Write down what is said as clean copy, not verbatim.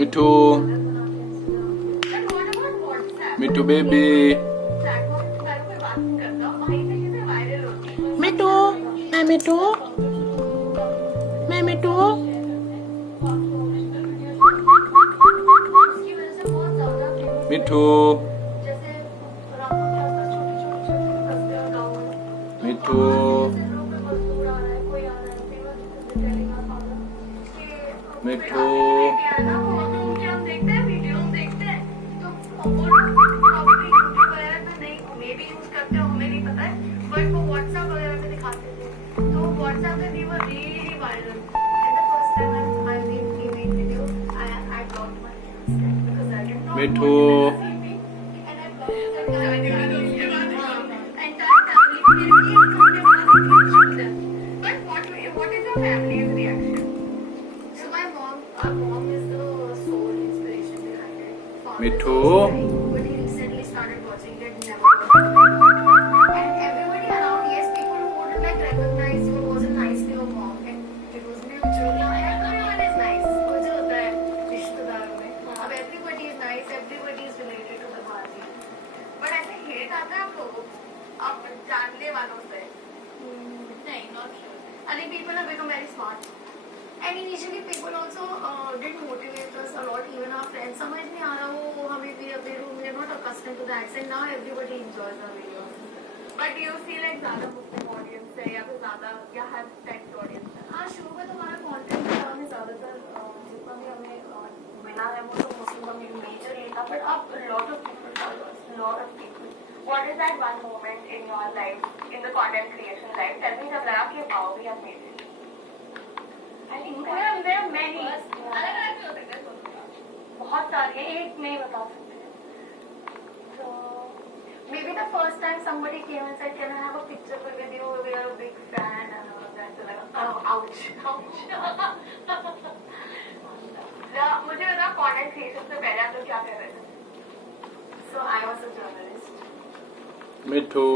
Mithu. Mithu baby. Mithu, मैं मिठू, मैं मिठू, Mithu. Mithu. Mithu. Mithu. What is your family's reaction? So my mom is the sole inspiration behind it. Mithu. But he recently started watching it, never watched. And everybody around, yes, people who would like recognize you wasn't nice to your mom, and it was mutual. Everyone is nice. कुछ होता है रिश्तेदारों में. अब everybody is nice, everybody is related to the party. But ऐसे hate आता है आप लोगों, आप जानने वालों से. नहीं, not sure. I think people have become very smart. And initially people also did motivate us a lot, even our friends. समझ नहीं आ रहा वो हमें भी अभी we are not accustomed to the accent. Now everybody enjoys our videos. But do you feel like ज़्यादा Muslim audience है या फिर ज़्यादा या have text audience है? हाँ, शुरू में तो हमारा content हमें ज़्यादातर जितना भी हमें मिला है वो तो Muslim community majorly था. But अब a lot of people follow us, lot of people. What is that one moment in your life, in the content creation life? Tell me जब लगा कि wow, we have made it. I think there are many. अलग-अलग भी हो सकते हैं. बहुत सारे एक नहीं बता सकते. So maybe the first time somebody came and said, "Can I have a picture with you? We are a big fan." And all of that. So like, oh, ouch, ouch. मुझे लगा content creation से पहले आप लोग क्या कर रहे थे? So I was a journalist. Mithu.